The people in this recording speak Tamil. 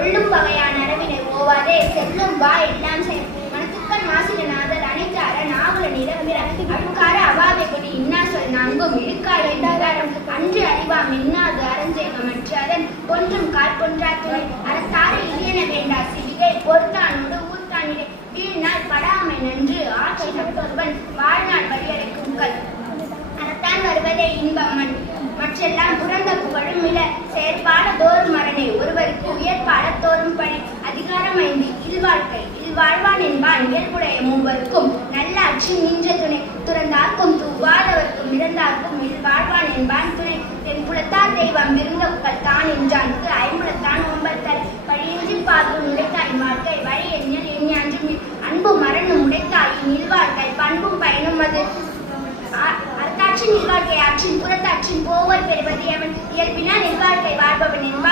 கொள்ளும் வகையான அரவினை ஓவாதே செல்லும் வா எல்லாம் மனத்துக்கண் வாசிகநாதர் நாதல் அனைத்தார நாவல நிரம்பிர அழுக்கார அவாதை கொடி இன்னா சொல் நங்கும் இழுக்கார இந்தாரம் அன்று அறிவாம் இன்னாது அரஞ்சேகமற்று அதன் கொன்றும் கால் கொன்றா துணை. அறத்தார இயன வேண்டா சிவிகை பொறுத்தானோடு ஊர்த்தானிடை வீழ்நாள் படாமை நன்று ஆட்சி நட்டொருவன் வாழ்நாள் வழியடைக்கும் கல் அறத்தான் வருவதே இன்பம் மற்றெல்லாம் புறந்த புகழும் இல செயற்பாட தோறும் மரணே ஒருவருக்கு இல்வாழ்க்கை இல்வாழ்வான் என்பான். இயல்புடைய மூவருக்கும் நல்லாட்சி நீஞ்ச துணை துறந்தார்க்கும் தூவாதவர்க்கும் இறந்தார்க்கும் இல்வாழ்வான் என்பான். துணை தென் புலத்தார் தெய்வம் விருந்த புகழ் தான் என்றான்க்கு ஐம்புலத்தான் ஒன்பத்தல் வழியின்றி பார்க்கும் உடைத்தாய் வாழ்க்கை வழி எண்ணியல் எண்ணியான்றும் அன்பு மரணம் உடைத்தாயின் இல்வாழ்க்கை பண்பும் பயனும் அது. அர்த்தாட்சி அறத்தாட்சி நிர்வாழ்க்கை ஆற்றின் புறத்தாற்றின் போவர் பெறுவது எவன்? இயல்பினால் நிர்வாழ்க்கை வாழ்பவன் என்பான்.